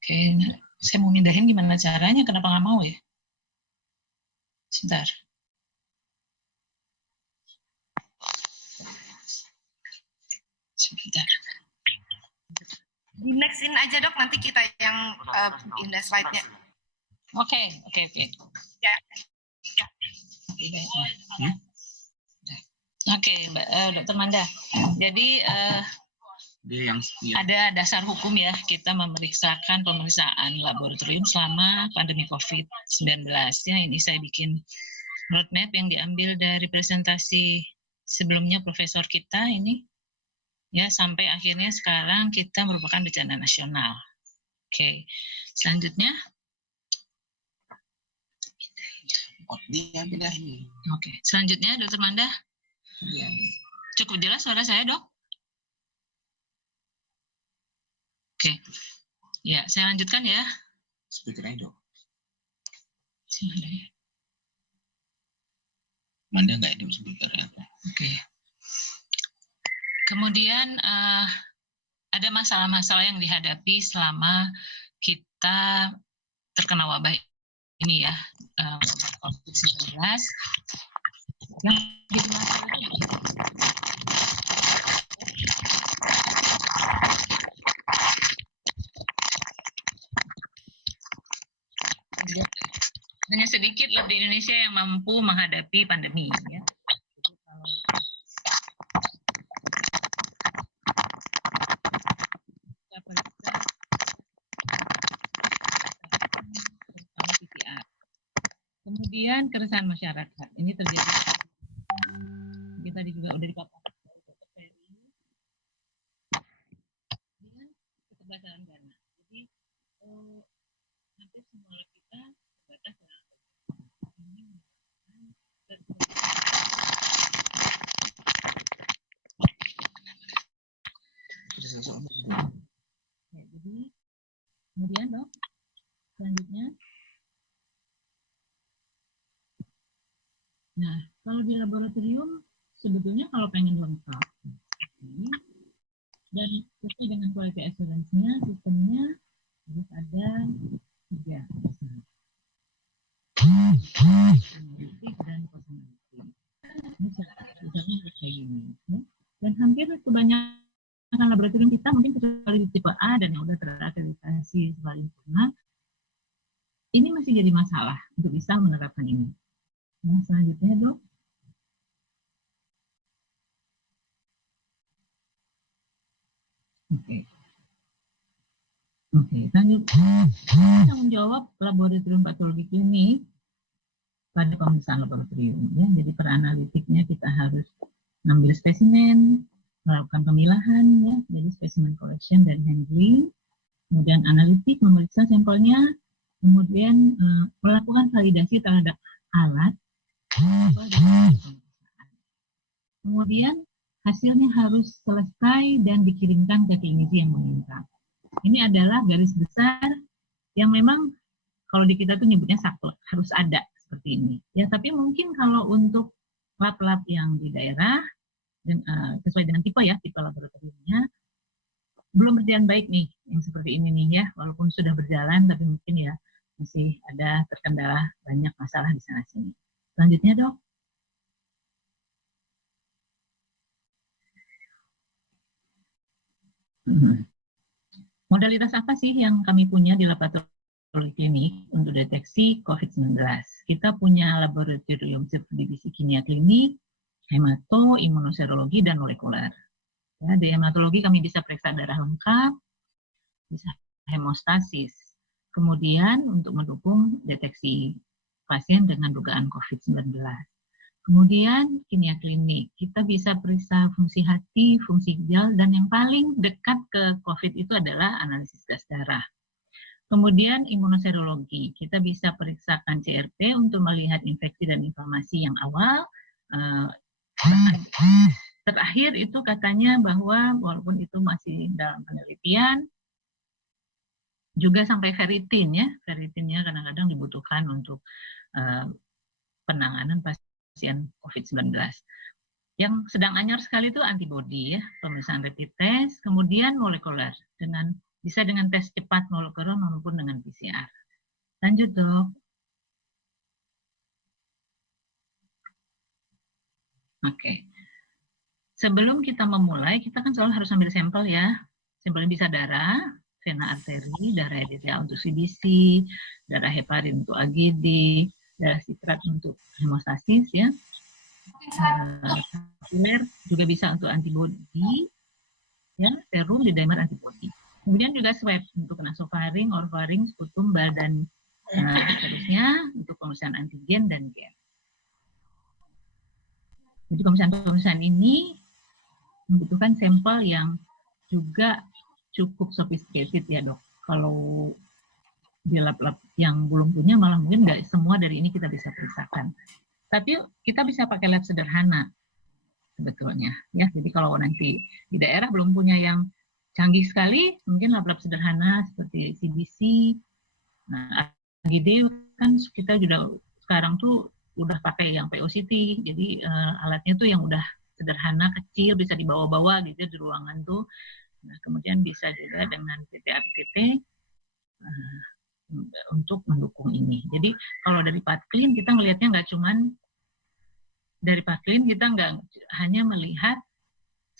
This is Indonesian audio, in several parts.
Oke, nah, saya mau mindahin gimana caranya? Kenapa nggak mau ya? Sebentar. Sebentar. Di nextin aja dok, nanti kita yang pindah slide-nya. Oke. Ya. Oke, Dr. Manda. Jadi ada dasar hukum ya, kita memeriksakan pemeriksaan laboratorium selama pandemi COVID-19. Ya, ini saya bikin roadmap yang diambil dari presentasi sebelumnya profesor kita ini. Ya, sampai akhirnya sekarang kita merupakan bencana nasional. Oke, selanjutnya. Oke, selanjutnya Dr. Manda. Cukup jelas suara saya, Dok? Oke, ya saya lanjutkan ya. Speaker-nya, Dok. Oke. Manda nggak ada speaker-nya. Oke. Kemudian ada masalah-masalah yang dihadapi selama kita terkena wabah ini ya, COVID-19. Yang jadi masalah itu hanya sedikit lebih Indonesia yang mampu menghadapi pandemi ya. Kemudian keresahan masyarakat ini terjadi. Kita juga udah dipaparkan dengan keterbatasan dana. Jadi hampir semua kita terbatas jadi kemudian dok selanjutnya. Nah, kalau di laboratorium sebetulnya kalau pengen lengkap dan sesuai dengan quality assurance-nya, sistemnya harus ada 3. Analitik dan personality. Ini misalnya kayak gini. Ya. Dan hampir kebanyakan laboratorium kita mungkin kecuali tipe A dan yang udah terakreditasi sebagai sempurna, ini masih jadi masalah untuk bisa menerapkan ini. Nah, selanjutnya dok. Oke, tanggung jawab laboratorium patologi klinik pada pemeriksaan laboratorium. Ya. Jadi peranalitiknya kita harus mengambil spesimen, melakukan pemilahan, ya, jadi spesimen collection dan handling. Kemudian analitik memeriksa sampelnya, kemudian melakukan validasi terhadap alat. Kemudian hasilnya harus selesai dan dikirimkan ke klinisi yang meminta. Ini adalah garis besar yang memang kalau di kita tuh nyebutnya saklek, harus ada seperti ini. Ya, tapi mungkin kalau untuk lab-lab yang di daerah dan sesuai dengan tipe ya, tipe laboratoriumnya belum berjalan baik nih yang seperti ini nih ya, walaupun sudah berjalan tapi mungkin ya masih ada terkendala banyak masalah di sana sini. Selanjutnya dok. Modalitas apa sih yang kami punya di laboratorium klinik untuk deteksi COVID-19? Kita punya laboratorium subdivisi kimia klinik, hemato, imunoserologi, dan molekuler. Ya, di hematologi kami bisa periksa darah lengkap, bisa hemostasis. Kemudian untuk mendukung deteksi pasien dengan dugaan COVID-19. Kemudian kimia klinik, kita bisa periksa fungsi hati, fungsi ginjal, dan yang paling dekat ke COVID itu adalah analisis gas darah. Kemudian imunoserologi, kita bisa periksakan CRP untuk melihat infeksi dan inflamasi yang awal. Terakhir itu katanya bahwa walaupun itu masih dalam penelitian, juga sampai ferritin ya, ferritinnya kadang-kadang dibutuhkan untuk penanganan pasien COVID-19. Yang sedang anyar sekali itu antibodi ya, pemeriksaan rapid test, kemudian molekuler dengan Bisa dengan tes cepat molekuler maupun dengan PCR. Lanjut, Dok. Oke. Sebelum kita memulai, kita kan selalu harus ambil sampel ya. Sampelnya bisa darah, vena arteri, darah EDTA untuk CBC, darah heparin untuk AGD, darah sitrat untuk hemostasis ya. Kapiler juga bisa untuk antibodi, ya, serum, dimer antibodi. Kemudian juga swab untuk nasofaring, orofaring, sputum, bal, dan seterusnya untuk pemeriksaan antigen dan gen. Jadi pemeriksaan ini membutuhkan sampel yang juga cukup sophisticated ya, Dok. Kalau di lab-lab yang belum punya malah mungkin nggak semua dari ini kita bisa periksakan. Tapi kita bisa pakai lab sederhana sebetulnya ya. Jadi kalau nanti di daerah belum punya yang canggih sekali, mungkin lab-lab sederhana seperti CBC, nah, AGD kan kita juga sekarang tuh udah pakai yang POCT, jadi alatnya tuh yang udah sederhana, kecil, bisa dibawa-bawa gitu di ruangan tuh. Nah, kemudian bisa juga dengan PTA-PTT untuk mendukung ini. Jadi kalau dari Patklin kita ngelihatnya nggak cuman dari Patklin, kita nggak hanya melihat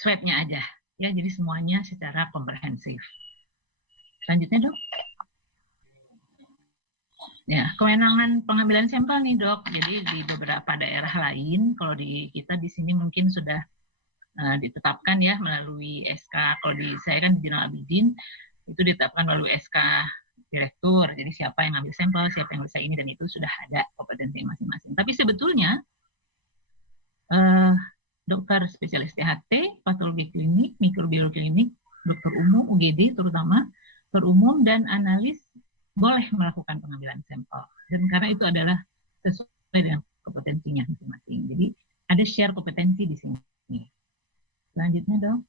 swab-nya aja, ya. Jadi semuanya secara komprehensif. Selanjutnya, Dok. Ya, kewenangan pengambilan sampel nih, Dok. Jadi di beberapa daerah lain, kalau di kita di sini mungkin sudah ditetapkan ya melalui SK. Kalau di saya kan di Jenderal Abidin itu ditetapkan melalui SK direktur. Jadi siapa yang ambil sampel, siapa yang bisa ini, dan itu sudah ada kompetensi masing-masing. Tapi sebetulnya dokter spesialis THT, patologi klinik, mikrobiologi klinik, dokter umum, UGD terutama, dokter umum dan analis boleh melakukan pengambilan sampel. Dan karena itu adalah sesuai dengan kompetensinya masing-masing. Jadi ada share kompetensi di sini. Selanjutnya, Dok.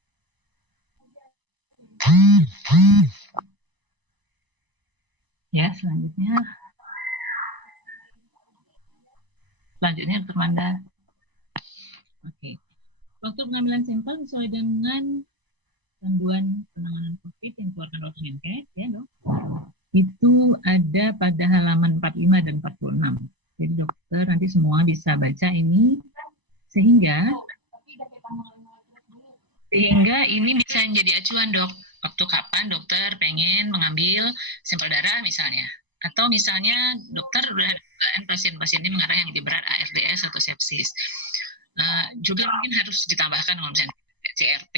Ya, selanjutnya. Selanjutnya, Dr. Manda. Oke. Waktu pengambilan sampel sesuai dengan panduan penanganan COVID yang dikeluarkan oleh Kemenkes, ya, Dok. Itu ada pada halaman 45 dan 46. Jadi dokter nanti semua bisa baca ini sehingga ini bisa menjadi acuan, Dok. Waktu kapan dokter pengen mengambil sampel darah misalnya. Atau misalnya dokter sudah ada pasien-pasien ini mengarah yang lebih berat ARDS atau sepsis. Juga mungkin harus ditambahkan misalnya CRP.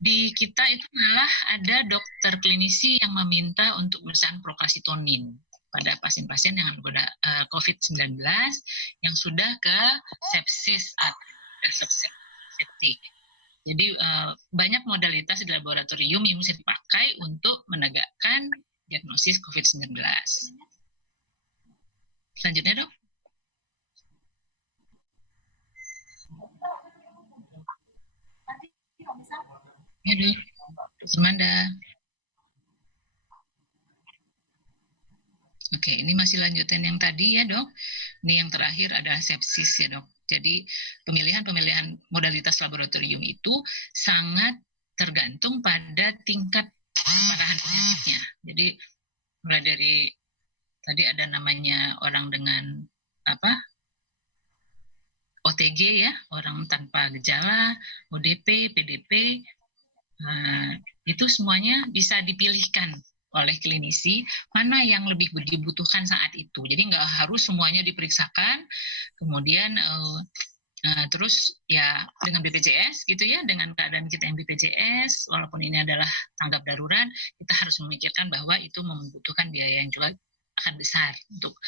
Di kita itu malah ada dokter klinisi yang meminta untuk pemeriksaan prokasitonin pada pasien-pasien yang ada COVID-19 yang sudah ke sepsis atau septik. Jadi banyak modalitas di laboratorium yang bisa dipakai untuk menegakkan diagnosis COVID-19. Selanjutnya, Dok. Ya, Dok. Semanda. Oke, ini masih lanjutan yang tadi ya, Dok. Ini yang terakhir adalah sepsis ya, Dok. Jadi pemilihan modalitas laboratorium itu sangat tergantung pada tingkat keparahan penyakitnya. Jadi mulai dari tadi ada namanya orang dengan OTG ya, orang tanpa gejala, ODP, PDP, itu semuanya bisa dipilihkan oleh klinisi mana yang lebih dibutuhkan saat itu. Jadi nggak harus semuanya diperiksakan, kemudian terus ya dengan BPJS gitu ya, dengan keadaan kita yang BPJS, walaupun ini adalah tanggap darurat, kita harus memikirkan bahwa itu membutuhkan biaya yang juga akan besar untuk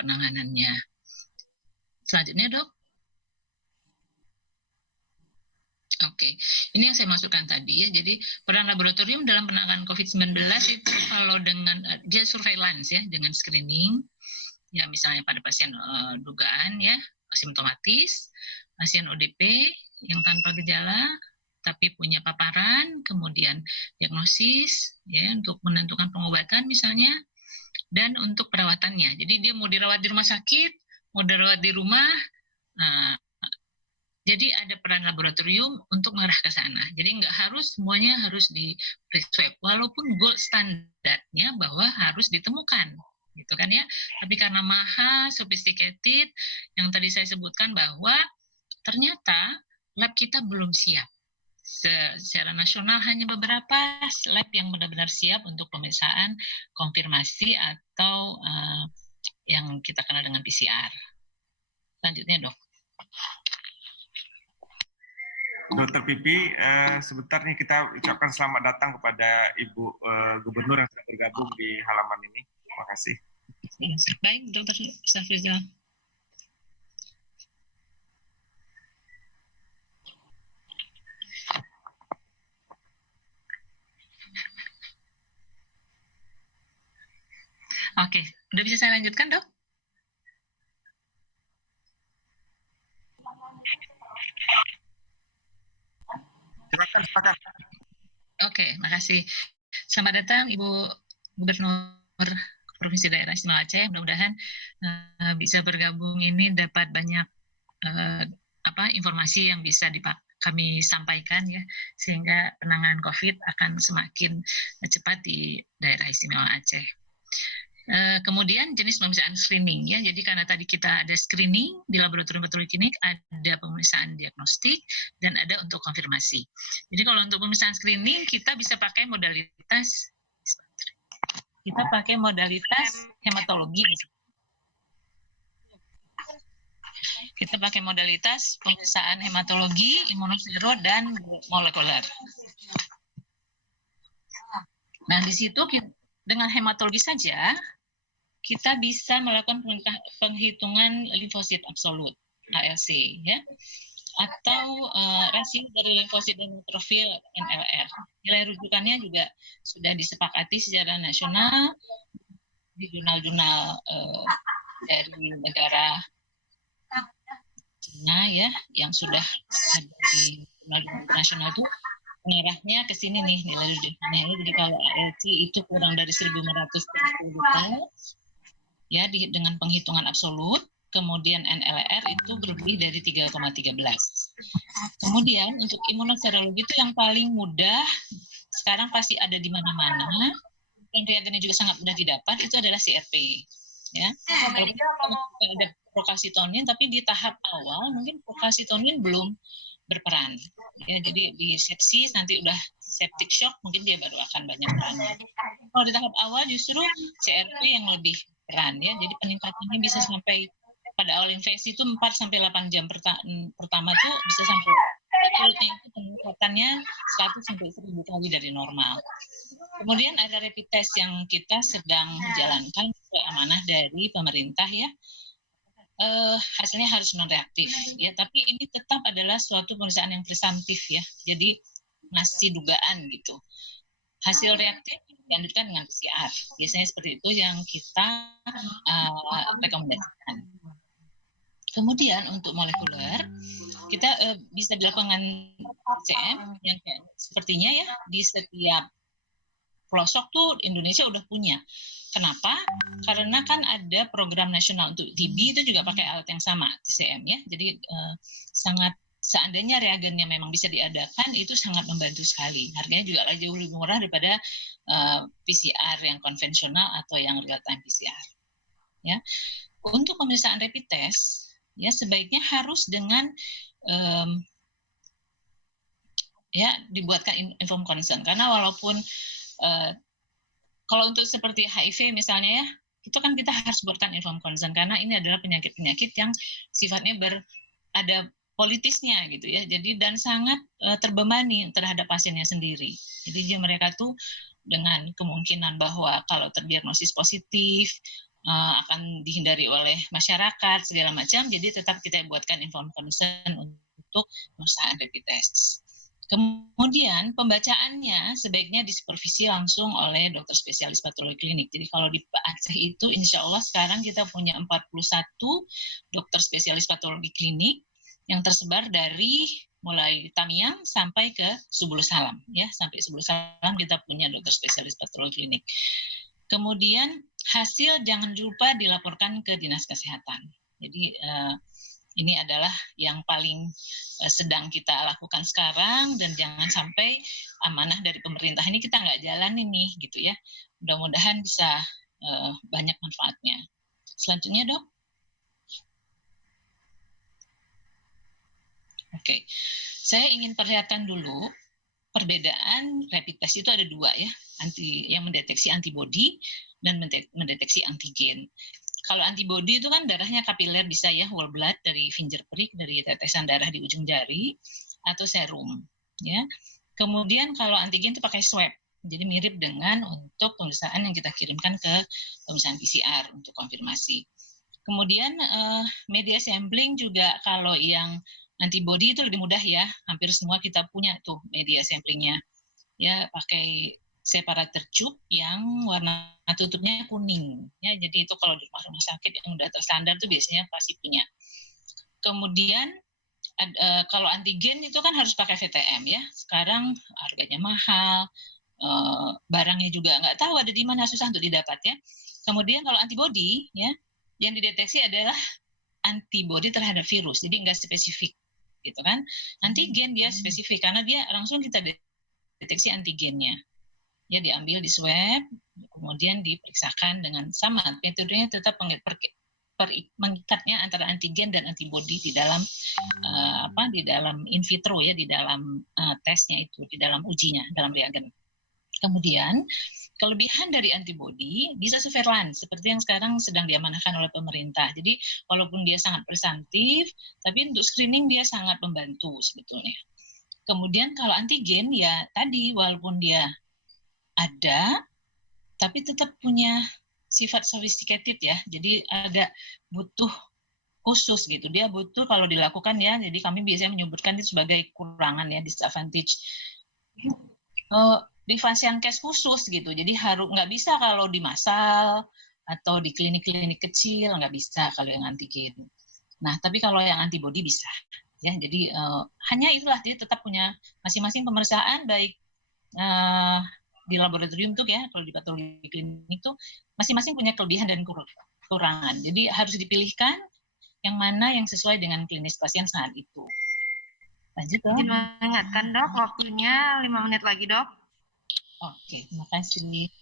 penanganannya. Selanjutnya, Dok. Oke, ini yang saya masukkan tadi ya. Jadi peran laboratorium dalam penanganan COVID-19 itu kalau dengan dia surveillance ya, dengan screening ya, misalnya pada pasien dugaan ya asimptomatis, pasien ODP yang tanpa gejala tapi punya paparan, kemudian diagnosis ya untuk menentukan pengobatan misalnya, dan untuk perawatannya. Jadi dia mau dirawat di rumah sakit, mau dirawat di rumah, Jadi ada peran laboratorium untuk mengarah ke sana. Jadi nggak harus semuanya harus di swab, walaupun gold standarnya bahwa harus ditemukan, gitu kan ya. Tapi karena mahal, sophisticated, yang tadi saya sebutkan bahwa ternyata lab kita belum siap. Secara nasional hanya beberapa lab yang benar-benar siap untuk pemeriksaan konfirmasi atau yang kita kenal dengan PCR. Selanjutnya, Dok. Dr. Pipi, sebentar nih kita ucapkan selamat datang kepada Ibu Gubernur yang sudah bergabung di halaman ini. Terima kasih. Baik, Dr. Safrizal. Oke, udah bisa saya lanjutkan, Dok? Silakan. Oke, makasih. Selamat datang Ibu Gubernur Provinsi Daerah Istimewa Aceh. Mudah-mudahan bisa bergabung ini dapat banyak informasi yang bisa kami sampaikan ya, sehingga penanganan COVID akan semakin cepat di Daerah Istimewa Aceh. Kemudian jenis pemeriksaan screening ya, jadi karena tadi kita ada screening di laboratorium patologi klinik, ada pemeriksaan diagnostik dan ada untuk konfirmasi. Jadi kalau untuk pemeriksaan screening kita bisa pakai modalitas hematologi. Kita pakai modalitas pemeriksaan hematologi, imunosero dan molekuler. Nah di situ dengan hematologi saja kita bisa melakukan penghitungan limfosit absolut (ALC) ya, atau rasio dari limfosit dan neutrofil NLR. Nilai rujukannya juga sudah disepakati secara nasional di jurnal-jurnal dari negara Cina ya, yang sudah ada di jurnal nasional itu mengarahnya ke sini nih nilai rujukannya. Jadi kalau ALC itu kurang dari 1.530 ya dengan penghitungan absolut, kemudian NLR itu berlebih dari 3,13. Kemudian untuk imunoserologi itu yang paling mudah, sekarang pasti ada di mana-mana, dan reagennya juga sangat mudah didapat, itu adalah CRP. Ya, kalau ada procalcitonin, tapi di tahap awal mungkin procalcitonin belum berperan. Ya, jadi di sepsis nanti udah septic shock, mungkin dia baru akan banyak peran. Kalau di tahap awal justru CRP yang lebih peran ya. Jadi peningkatannya bisa sampai pada awal infeksi itu 4-8 jam pertama itu bisa sampai itu peningkatannya 100-1000 kali dari normal. Kemudian ada rapid test yang kita sedang jalankan sesuai amanah dari pemerintah ya. Hasilnya harus non reaktif ya, tapi ini tetap adalah suatu pemeriksaan yang presumptif ya. Jadi masih dugaan gitu. Hasil reaktif dilanjutkan dengan PCR. Biasanya seperti itu yang kita rekomendasikan. Kemudian untuk molekuler, kita bisa dilakukan PCR yang sepertinya ya di setiap pelosok tuh Indonesia udah punya. Kenapa? Karena kan ada program nasional untuk TB itu juga pakai alat yang sama, TCM ya. Jadi sangat seandainya reagennya memang bisa diadakan, itu sangat membantu sekali. Harganya juga jauh lebih murah daripada PCR yang konvensional atau yang real time PCR. Ya, untuk pemeriksaan rapid test, ya sebaiknya harus dengan ya dibuatkan informed consent, karena walaupun kalau untuk seperti HIV misalnya ya, itu kan kita harus buatkan informed consent karena ini adalah penyakit-penyakit yang sifatnya ada politisnya gitu ya. Jadi dan sangat terbebani terhadap pasiennya sendiri. Jadi mereka tuh dengan kemungkinan bahwa kalau terdiagnosis positif akan dihindari oleh masyarakat segala macam. Jadi tetap kita buatkan informed consent untuk pemeriksaan rapid test. Kemudian pembacaannya sebaiknya disupervisi langsung oleh dokter spesialis patologi klinik. Jadi kalau di Aceh itu insya Allah sekarang kita punya 41 dokter spesialis patologi klinik yang tersebar dari mulai Tamiang sampai ke Subulus Salam. Ya, sampai Subulus Salam kita punya dokter spesialis patologi klinik. Kemudian hasil jangan lupa dilaporkan ke Dinas Kesehatan. Jadi Ini adalah yang paling sedang kita lakukan sekarang, dan jangan sampai amanah dari pemerintah ini kita nggak jalan ini, gitu ya. Mudah-mudahan bisa banyak manfaatnya. Selanjutnya, Dok. Oke, saya ingin perlihatkan dulu perbedaan rapid test itu ada dua ya, yang mendeteksi antibodi dan mendeteksi antigen. Kalau antibodi itu kan darahnya kapiler, bisa ya whole blood dari finger prick, dari tetesan darah di ujung jari, atau serum. Ya. Kemudian kalau antigen itu pakai swab, jadi mirip dengan untuk pemeriksaan yang kita kirimkan ke pemeriksaan PCR untuk konfirmasi. Kemudian media sampling juga kalau yang antibodi itu lebih mudah ya, hampir semua kita punya tuh media samplingnya. Ya pakai separator tube yang warna tutupnya kuning. Ya, jadi itu kalau di rumah sakit yang udah terstandar tuh biasanya pasti punya. Kemudian kalau antigen itu kan harus pakai VTM ya. Sekarang harganya mahal, barangnya juga nggak tahu ada di mana, susah untuk didapat ya. Kemudian kalau antibodi ya, yang dideteksi adalah antibodi terhadap virus, jadi nggak spesifik gitu kan. Antigen dia spesifik karena dia langsung kita deteksi antigennya. Ya diambil di swab, kemudian diperiksakan dengan sama metodenya, tetap mengikatnya antara antigen dan antibodi di dalam di dalam in vitro ya, di dalam tesnya itu, di dalam ujinya, dalam reagen. Kemudian kelebihan dari antibodi bisa surveillance seperti yang sekarang sedang diamanahkan oleh pemerintah. Jadi walaupun dia sangat presumptif, tapi untuk screening dia sangat membantu sebetulnya. Kemudian kalau antigen ya tadi walaupun dia ada, tapi tetap punya sifat sophisticated ya. Jadi agak butuh khusus gitu. Dia butuh kalau dilakukan ya. Jadi kami biasanya menyebutkan itu sebagai kurangan ya, disadvantage. Di Fasiankes khusus gitu. Jadi nggak bisa kalau di massal atau di klinik-klinik kecil, nggak bisa kalau yang antigen. Nah, tapi kalau yang antibody bisa. Ya, jadi hanya itulah dia tetap punya masing-masing pemeriksaan baik di laboratorium tuh ya, kalau di patologi klinik itu masing-masing punya kelebihan dan kekurangan. Jadi harus dipilihkan yang mana yang sesuai dengan klinis pasien saat itu. Lanjut dok. Izin mengingatkan dok, waktunya 5 menit lagi dok. Oke, terima kasih.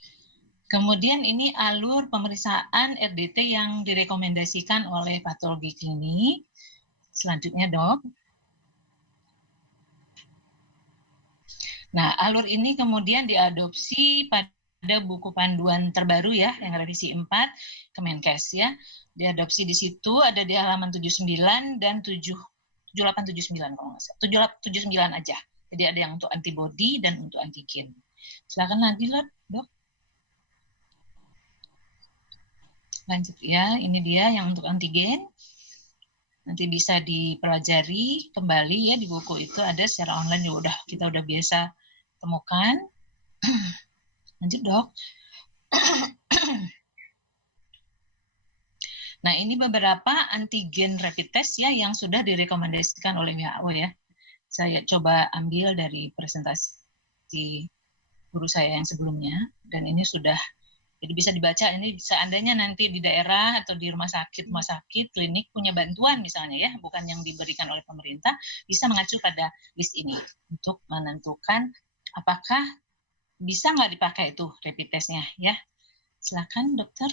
Kemudian ini alur pemeriksaan RDT yang direkomendasikan oleh patologi klinik. Selanjutnya dok. Nah, alur ini kemudian diadopsi pada buku panduan terbaru ya, yang revisi 4 Kemenkes ya. Diadopsi di situ ada di halaman 79 dan 7879 kalau nggak salah. 79 aja. Jadi ada yang untuk antibody dan untuk antigen. Silakan lagi dok. Lanjut ya, ini dia yang untuk antigen. Nanti bisa dipelajari kembali ya di buku itu, ada secara online juga kita udah biasa temukan. Lanjut dok. Nah ini beberapa antigen rapid test ya yang sudah direkomendasikan oleh WHO ya. Saya coba ambil dari presentasi guru saya yang sebelumnya, dan ini sudah jadi bisa dibaca. Ini seandainya nanti di daerah atau di rumah sakit, klinik punya bantuan misalnya ya, bukan yang diberikan oleh pemerintah, bisa mengacu pada list ini untuk menentukan apakah bisa nggak dipakai itu rapid testnya ya. Silakan dokter.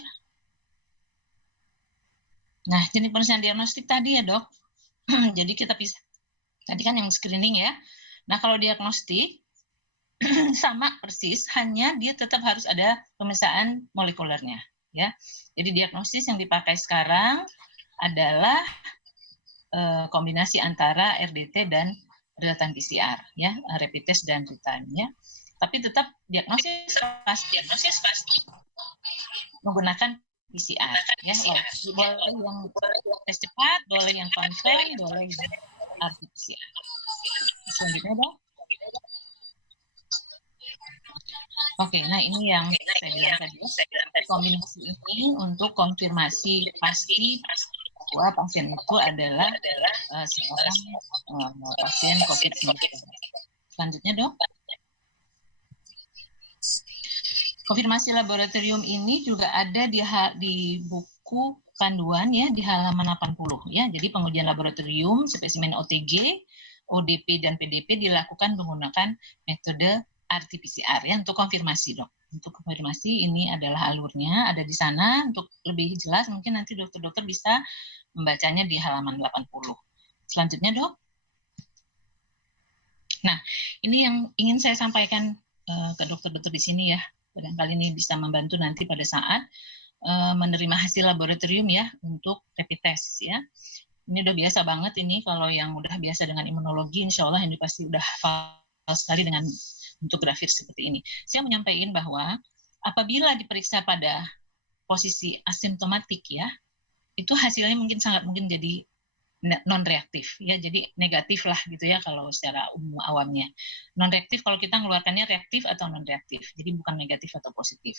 Nah jenis pemeriksaan diagnostik tadi ya dok. Jadi kita bisa, tadi kan yang screening ya. Nah kalau diagnostik sama persis, hanya dia tetap harus ada pemeriksaan molekulernya ya. Jadi diagnosis yang dipakai sekarang adalah kombinasi antara RDT dan real time PCR ya, rapid test dan real time ya. Tapi tetap diagnosis pasti menggunakan PCR ya. Boleh yang tes cepat, boleh yang konven, boleh yang RT-PCR. Selanjutnya dong. Oke, nah ini yang saya bilang tadi, kombinasi ini untuk konfirmasi pasti bahwa pasien itu adalah seorang pasien COVID-19. Selanjutnya dok. Konfirmasi laboratorium ini juga ada di buku panduan ya di halaman 80 ya. Jadi pengujian laboratorium spesimen OTG, ODP dan PDP dilakukan menggunakan metode RT-PCR ya untuk konfirmasi, Dok. Untuk konfirmasi ini adalah alurnya ada di sana. Untuk lebih jelas mungkin nanti dokter-dokter bisa membacanya di halaman 80. Selanjutnya, Dok. Nah, ini yang ingin saya sampaikan ke dokter-dokter di sini ya. Barangkali ini bisa membantu nanti pada saat menerima hasil laboratorium ya untuk rapid test ya. Ini udah biasa banget ini kalau yang udah biasa dengan imunologi, insya Allah ini pasti udah hafal sekali dengan untuk grafik seperti ini. Saya menyampaikan bahwa apabila diperiksa pada posisi asimptomatik ya, itu hasilnya mungkin sangat mungkin jadi non-reaktif ya, jadi negatif lah gitu ya kalau secara umum awamnya. Non-reaktif kalau kita mengeluarkannya reaktif atau non-reaktif, jadi bukan negatif atau positif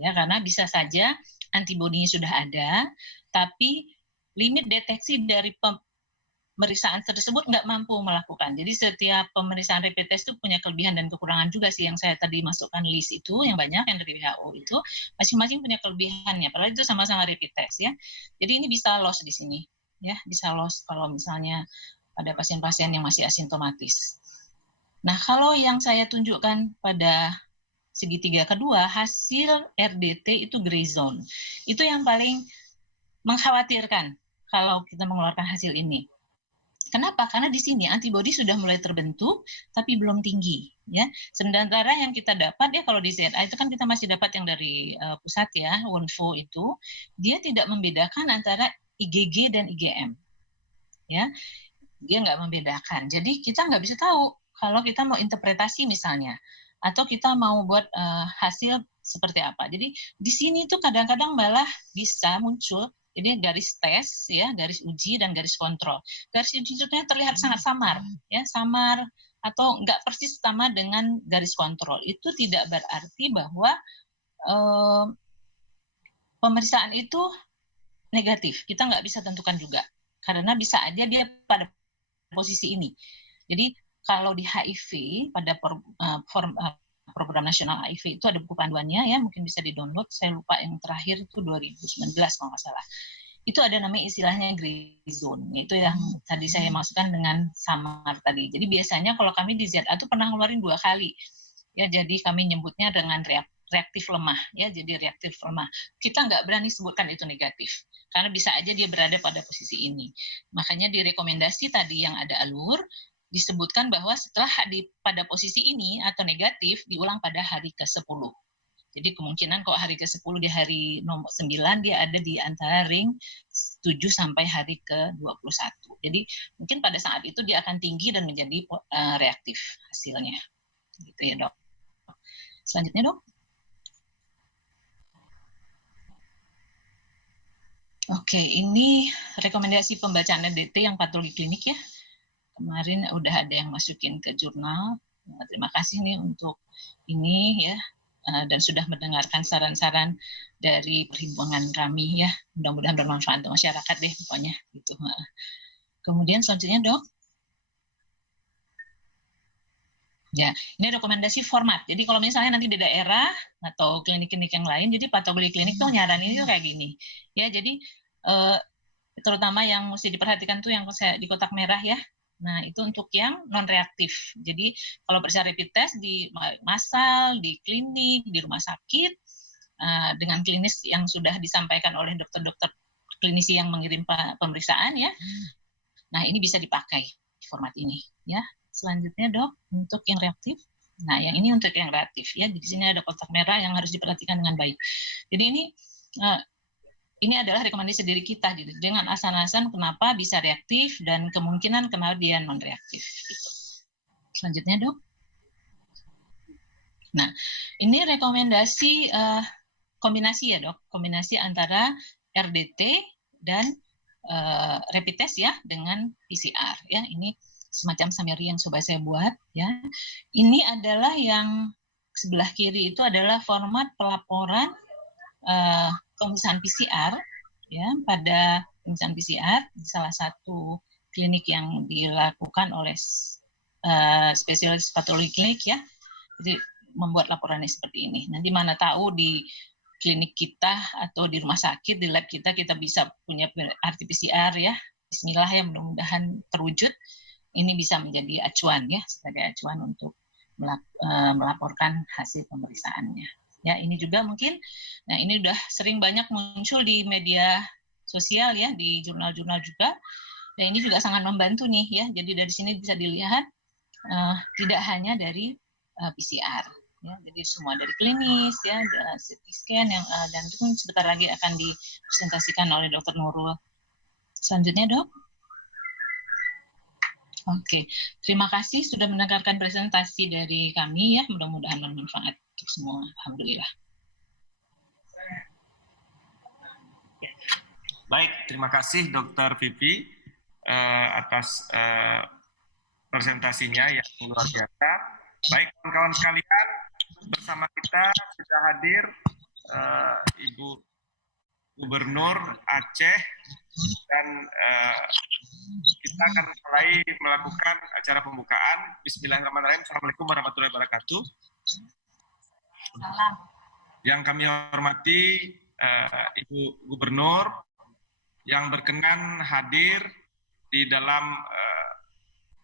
ya, karena bisa saja antibodinya sudah ada, tapi limit deteksi dari pemeriksaan tersebut nggak mampu melakukan. Jadi setiap pemeriksaan rapid test itu punya kelebihan dan kekurangan juga sih, yang saya tadi masukkan list itu yang banyak yang dari WHO itu masing-masing punya kelebihannya. Padahal itu sama-sama rapid test ya. Jadi ini bisa loss di sini ya, bisa loss kalau misalnya pada pasien-pasien yang masih asimptomatis. Nah, kalau yang saya tunjukkan pada segitiga kedua, hasil RDT itu gray zone. Itu yang paling mengkhawatirkan kalau kita mengeluarkan hasil ini. Kenapa? Karena di sini antibodi sudah mulai terbentuk, tapi belum tinggi. Ya, sementara yang kita dapat ya kalau di ZA itu kan kita masih dapat yang dari pusat ya, WONFO itu, dia tidak membedakan antara IgG dan IgM. Ya, dia nggak membedakan. Jadi kita nggak bisa tahu kalau kita mau interpretasi misalnya, atau kita mau buat hasil seperti apa. Jadi di sini tuh kadang-kadang malah bisa muncul. Jadi garis tes, ya, garis uji dan garis kontrol. Garis uji itu terlihat sangat samar, ya, samar atau nggak persis sama dengan garis kontrol. Itu tidak berarti bahwa pemeriksaan itu negatif. Kita nggak bisa tentukan juga, karena bisa aja dia pada posisi ini. Jadi kalau di HIV pada program nasional HIV itu ada buku panduannya ya, mungkin bisa di-download. Saya lupa yang terakhir itu 2019 kalau nggak salah. Itu ada namanya istilahnya gray zone, yaitu yang tadi saya masukkan dengan samar tadi. Jadi biasanya kalau kami di ZA itu pernah ngeluarin 2 kali. Ya, jadi kami nyebutnya dengan reaktif lemah ya, jadi reaktif lemah. Kita nggak berani sebutkan itu negatif karena bisa aja dia berada pada posisi ini. Makanya di rekomendasi tadi yang ada alur disebutkan bahwa setelah pada posisi ini atau negatif diulang pada hari ke-10. Jadi kemungkinan kalau hari ke-10 di hari nomor 9 dia ada di antara ring 7 sampai hari ke-21. Jadi mungkin pada saat itu dia akan tinggi dan menjadi reaktif hasilnya. Gitu ya, Dok. Selanjutnya, Dok. Oke, ini rekomendasi pembacaan RDT yang patologi klinik ya. Kemarin udah ada yang masukin ke jurnal. Terima kasih nih untuk ini ya, dan sudah mendengarkan saran-saran dari perhimpunan kami ya. Mudah-mudahan bermanfaat untuk masyarakat deh pokoknya gitu. Kemudian selanjutnya, Dok. Ya, ini rekomendasi format. Jadi kalau misalnya nanti di daerah atau klinik-klinik yang lain, jadi patologi klinik tuh nyaranin itu kayak gini. Ya, jadi terutama yang mesti diperhatikan tuh yang saya di kotak merah ya. Nah, itu untuk yang non-reaktif. Jadi, kalau periksa rapid test di massal, di klinik, di rumah sakit, dengan klinis yang sudah disampaikan oleh dokter-dokter klinisi yang mengirim pemeriksaan ya. Nah, ini bisa dipakai format ini ya. Selanjutnya, Dok, untuk yang reaktif. Nah, yang ini untuk yang reaktif ya. Di sini ada kotak merah yang harus diperhatikan dengan baik. Jadi ini adalah rekomendasi dari kita gitu, dengan alasan-alasan kenapa bisa reaktif dan kemungkinan kenapa dia non-reaktif. Gitu. Selanjutnya, Dok. Nah, ini rekomendasi kombinasi ya, Dok, kombinasi antara RDT dan rapid test ya dengan PCR ya. Ini semacam summary yang coba saya buat ya. Ini adalah yang sebelah kiri itu adalah format pelaporan pemeriksaan PCR ya, pada pemeriksaan PCR di salah satu klinik yang dilakukan oleh spesialis patologi klinik ya. Jadi membuat laporannya seperti ini. Nanti mana tahu di klinik kita atau di rumah sakit, di lab kita bisa punya RT-PCR ya. Bismillah ya, mudah-mudahan terwujud. Ini bisa menjadi acuan ya, sebagai acuan untuk melaporkan hasil pemeriksaannya. Ya, ini juga mungkin, nah ini udah sering banyak muncul di media sosial ya, di jurnal-jurnal juga. Dan ini juga sangat membantu nih ya. Jadi dari sini bisa dilihat tidak hanya dari PCR, ya, jadi semua dari klinis ya, CT scan yang dan itu sebentar lagi akan dipresentasikan oleh Dr. Nurul. Selanjutnya dok. Oke, terima kasih sudah mendengarkan presentasi dari kami ya, mudah-mudahan bermanfaat untuk semua. Alhamdulillah. Baik, terima kasih Dr. Vivi atas presentasinya yang luar biasa. Baik, kawan-kawan sekalian, bersama kita sudah hadir Ibu Gubernur Aceh dan kita akan mulai melakukan acara pembukaan. Bismillahirrahmanirrahim. Assalamualaikum warahmatullahi wabarakatuh. Salam. Yang kami hormati Ibu Gubernur yang berkenan hadir di dalam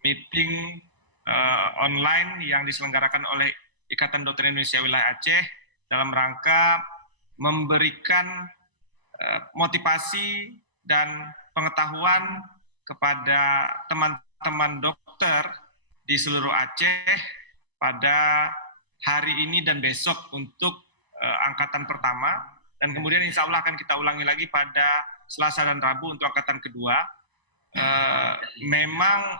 meeting online yang diselenggarakan oleh Ikatan Dokter Indonesia Wilayah Aceh dalam rangka memberikan motivasi dan pengetahuan kepada teman-teman dokter di seluruh Aceh pada hari ini dan besok untuk angkatan pertama, dan kemudian insya Allah akan kita ulangi lagi pada Selasa dan Rabu untuk angkatan kedua. Memang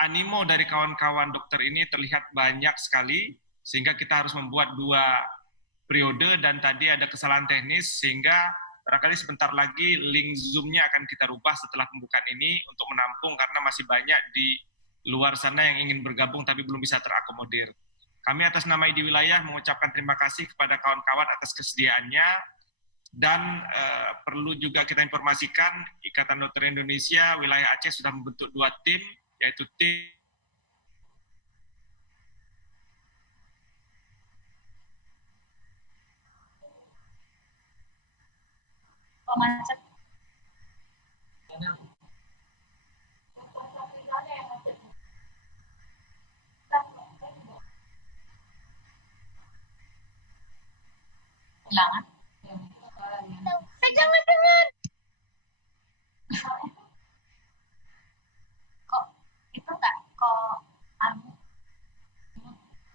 animo dari kawan-kawan dokter ini terlihat banyak sekali, sehingga kita harus membuat 2 periode, dan tadi ada kesalahan teknis sehingga barangkali sebentar lagi link Zoom-nya akan kita rubah setelah pembukaan ini untuk menampung, karena masih banyak di luar sana yang ingin bergabung tapi belum bisa terakomodir. Kami atas nama ID Wilayah mengucapkan terima kasih kepada kawan-kawan atas kesediaannya, dan perlu juga kita informasikan Ikatan Dokter Indonesia Wilayah Aceh sudah membentuk 2 tim, yaitu tim Jangan. Jangan. Kok itu enggak?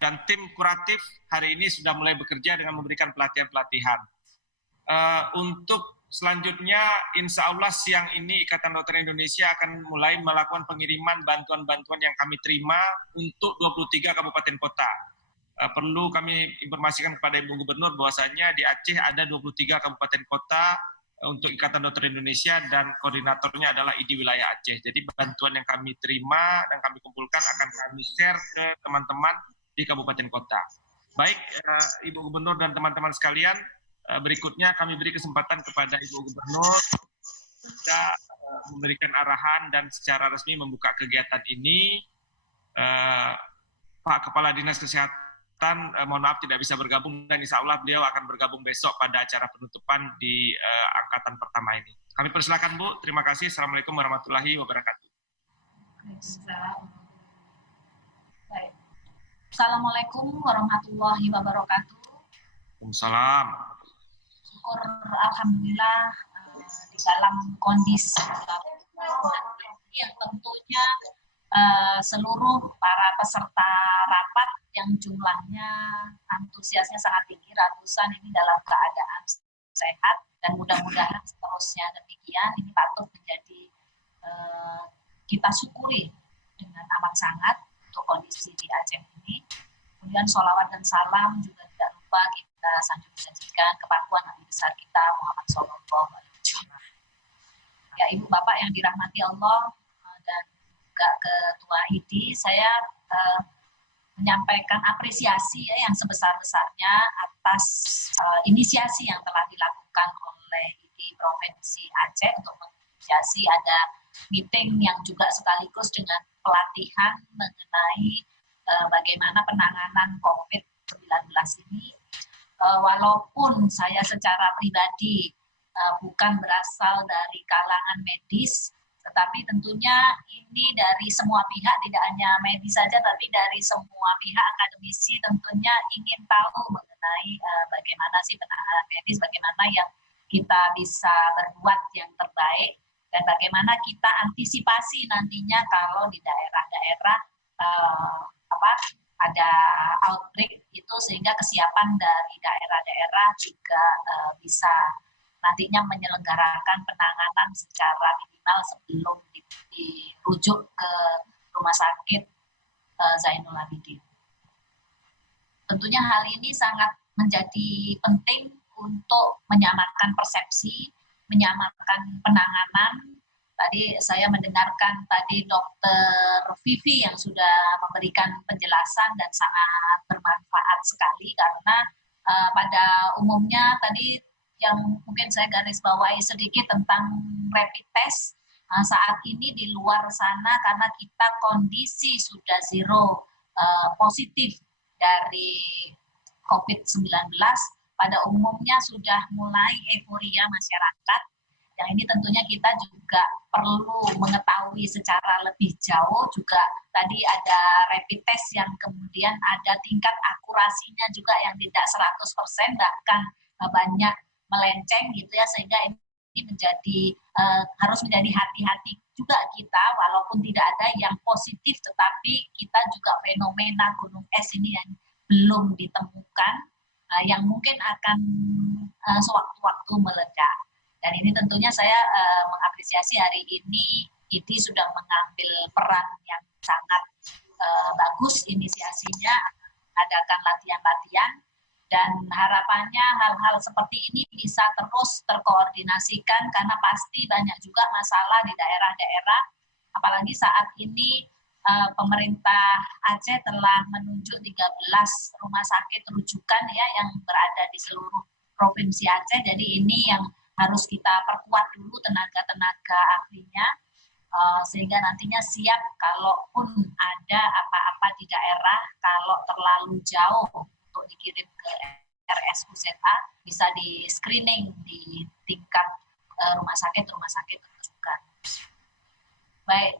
dan tim kuratif hari ini sudah mulai bekerja dengan memberikan pelatihan-pelatihan. Untuk selanjutnya, insya Allah siang ini Ikatan Dokter Indonesia akan mulai melakukan pengiriman bantuan-bantuan yang kami terima untuk 23 kabupaten kota. Perlu kami informasikan kepada Ibu Gubernur bahwasanya di Aceh ada 23 kabupaten kota untuk Ikatan Dokter Indonesia, dan koordinatornya adalah ID Wilayah Aceh. Jadi bantuan yang kami terima dan kami kumpulkan akan kami share ke teman-teman di kabupaten kota. Baik, Ibu Gubernur dan teman-teman sekalian, berikutnya kami beri kesempatan kepada Ibu Gubernur kita memberikan arahan dan secara resmi membuka kegiatan ini. Pak Kepala Dinas Kesehatan mohon maaf tidak bisa bergabung, dan insya Allah beliau akan bergabung besok pada acara penutupan di angkatan pertama ini. Kami persilakan Bu, terima kasih. Assalamualaikum warahmatullahi wabarakatuh. Baik. Assalamualaikum warahmatullahi wabarakatuh. Waalaikumsalam. Syukur alhamdulillah di dalam kondisi yang tentunya seluruh para peserta rapat yang jumlahnya antusiasnya sangat tinggi, ratusan, ini dalam keadaan sehat, dan mudah-mudahan seterusnya demikian. Ini patut menjadi kita syukuri dengan amat sangat untuk kondisi di Aceh ini. Kemudian sholawat dan salam juga tidak lupa kita sanjung-sanjungkan kepada Nabi besar kita Muhammad SAW. Ya, Ibu Bapak yang dirahmati Allah dan juga Ketua ID, saya menyampaikan apresiasi ya yang sebesar-besarnya atas inisiasi yang telah dilakukan oleh ID Provinsi Aceh untuk menginisiasi ada meeting yang juga sekaligus dengan pelatihan mengenai bagaimana penanganan COVID-19 ini. walaupun saya secara pribadi bukan berasal dari kalangan medis, tetapi tentunya ini dari semua pihak, tidak hanya medis saja, tapi dari semua pihak akademisi tentunya ingin tahu mengenai bagaimana sih penanganan medis, bagaimana yang kita bisa berbuat yang terbaik, dan bagaimana kita antisipasi nantinya kalau di daerah-daerah ada outbreak itu, sehingga kesiapan dari daerah-daerah juga bisa nantinya menyelenggarakan penanganan secara minimal sebelum dirujuk ke rumah sakit Zainul Abidin. Tentunya hal ini sangat menjadi penting untuk menyamakan persepsi, menyamakan penanganan. Tadi saya mendengarkan tadi Dr. Vivi yang sudah memberikan penjelasan dan sangat bermanfaat sekali, karena pada umumnya tadi yang mungkin saya garis bawahi sedikit tentang rapid test. Saat ini di luar sana karena kita kondisi sudah zero positif dari COVID-19, pada umumnya sudah mulai euforia masyarakat. Yang ini tentunya kita juga perlu mengetahui secara lebih jauh. Juga tadi ada rapid test yang kemudian ada tingkat akurasinya juga yang tidak 100%, bahkan banyak melenceng gitu ya, sehingga ini menjadi harus menjadi hati-hati juga kita, walaupun tidak ada yang positif, tetapi kita juga fenomena gunung es ini yang belum ditemukan, yang mungkin akan sewaktu-waktu meledak. Dan ini tentunya saya mengapresiasi hari ini IDI sudah mengambil peran yang sangat bagus inisiasinya, adakan latihan-latihan, dan harapannya hal-hal seperti ini bisa terus terkoordinasikan, karena pasti banyak juga masalah di daerah-daerah, apalagi saat ini pemerintah Aceh telah menunjuk 13 rumah sakit rujukan ya yang berada di seluruh provinsi Aceh. Jadi ini yang harus kita perkuat dulu tenaga-tenaga ahlinya, sehingga nantinya siap kalaupun ada apa-apa di daerah, kalau terlalu jauh untuk dikirim ke RSUZA, bisa di screening di tingkat rumah sakit rujukan. Baik,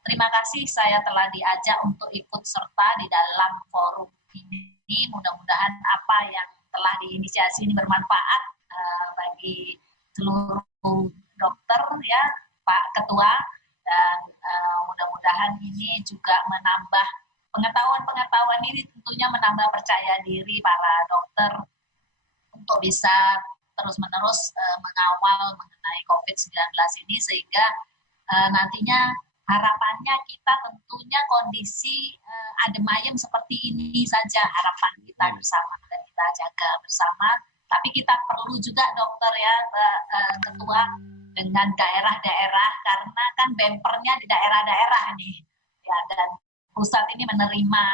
terima kasih saya telah diajak untuk ikut serta di dalam forum ini. Mudah-mudahan apa yang telah diinisiasi ini bermanfaat bagi seluruh dokter ya, Pak Ketua, dan mudah-mudahan ini juga menambah pengetahuan ini, tentunya menambah percaya diri para dokter untuk bisa terus-menerus mengawal mengenai COVID-19 ini, sehingga nantinya harapannya kita tentunya kondisi adem ayem seperti ini saja harapan kita bersama, dan kita jaga bersama. Tapi kita perlu juga dokter ya, Ketua, dengan daerah-daerah, karena kan bempernya di daerah-daerah nih ya, dan pusat ini menerima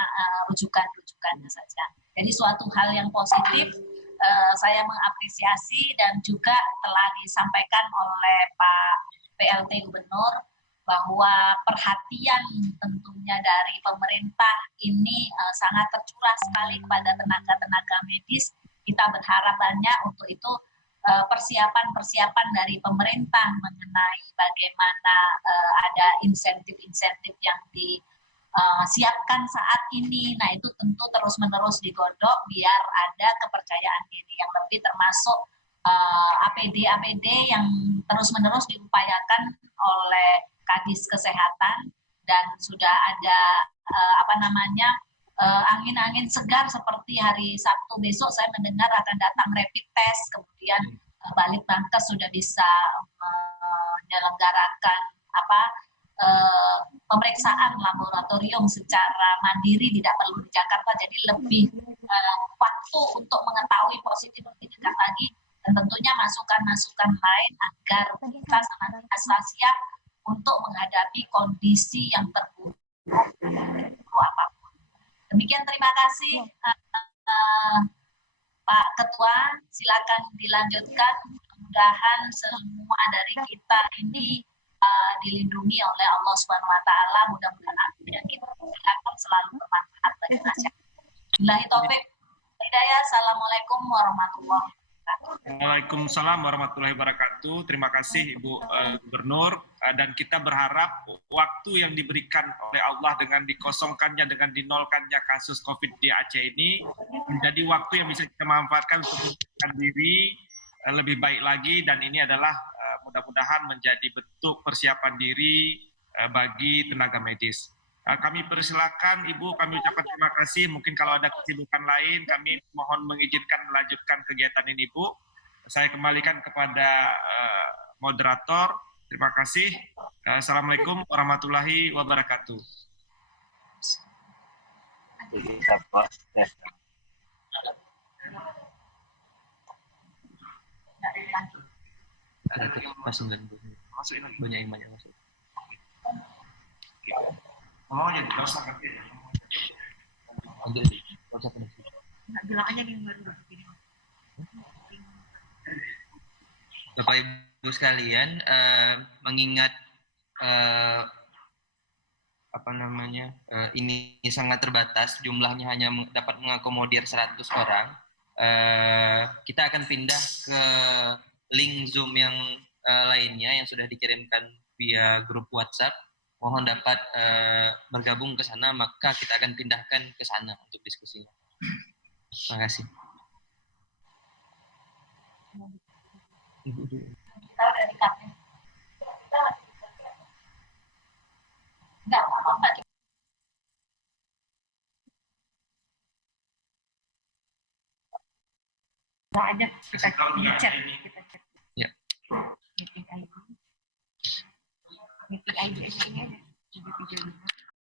rujukan-rujukannya saja. Jadi suatu hal yang positif, saya mengapresiasi, dan juga telah disampaikan oleh Pak PLT Gubernur bahwa perhatian tentunya dari pemerintah ini sangat tercurah sekali kepada tenaga-tenaga medis. Kita berharap banyak untuk itu persiapan-persiapan dari pemerintah mengenai bagaimana ada insentif-insentif yang disiapkan saat ini. Nah, itu tentu terus-menerus digodok biar ada kepercayaan diri yang lebih, termasuk APD yang terus-menerus diupayakan oleh Kadis Kesehatan, dan sudah ada angin-angin segar seperti hari Sabtu besok saya mendengar akan datang rapid test, kemudian Balitbangkes sudah bisa menyelenggarakan pemeriksaan laboratorium secara mandiri, tidak perlu di Jakarta, jadi lebih waktu untuk mengetahui positif lebih dekat lagi, dan tentunya masukan-masukan lain agar kita senantiasa siap untuk menghadapi kondisi yang terburuk apapun. Demikian, terima kasih Pak Ketua, silakan dilanjutkan. Mudah-mudahan semua dari kita ini dilindungi oleh Allah Subhanahu Wa Taala. Mudah-mudahan apa yang kita lakukan selalu bermanfaat bagi masyarakat. Billahi taufik. Hidayah. Assalamualaikum warahmatullahi wabarakatuh. Waalaikumsalam warahmatullahi wabarakatuh. Terima kasih Ibu Gubernur, dan kita berharap waktu yang diberikan oleh Allah dengan dikosongkannya, dengan dinolkannya kasus COVID di Aceh ini menjadi waktu yang bisa kita manfaatkan untuk mempersiapkan diri lebih baik lagi, dan ini adalah mudah-mudahan menjadi bentuk persiapan diri bagi tenaga medis. Kami persilakan Ibu, kami ucapkan terima kasih. Mungkin kalau ada kesibukan lain, kami mohon mengizinkan melanjutkan kegiatan ini, Bu. Saya kembalikan kepada moderator. Terima kasih. Assalamualaikum warahmatullahi wabarakatuh. Masukin lagi. Banyak yang masuk. Ngomong aja, nggak usah ngerti. Bilang aja yang baru. Bapak Ibu sekalian, mengingat ini sangat terbatas, jumlahnya hanya dapat mengakomodir 100 orang, kita akan pindah ke link Zoom yang lainnya yang sudah dikirimkan via grup WhatsApp. Mohon dapat bergabung ke sana, maka kita akan pindahkan ke sana untuk diskusinya. Terima kasih. Kita udah di KP. Enggak apa-apa. Nah, aja kita chat. Ya. Meeting ID. Meeting ID aja ini aja.